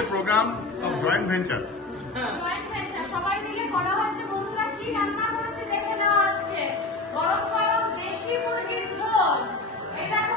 a program of joint venture. Joint venture সবাই মিলে করা হয়েছে। বন্ধুরা কি রান্না করেছে দেখে নাও আজকে। গরম গরম দেশি মুরগির ঝোল। এই দেখো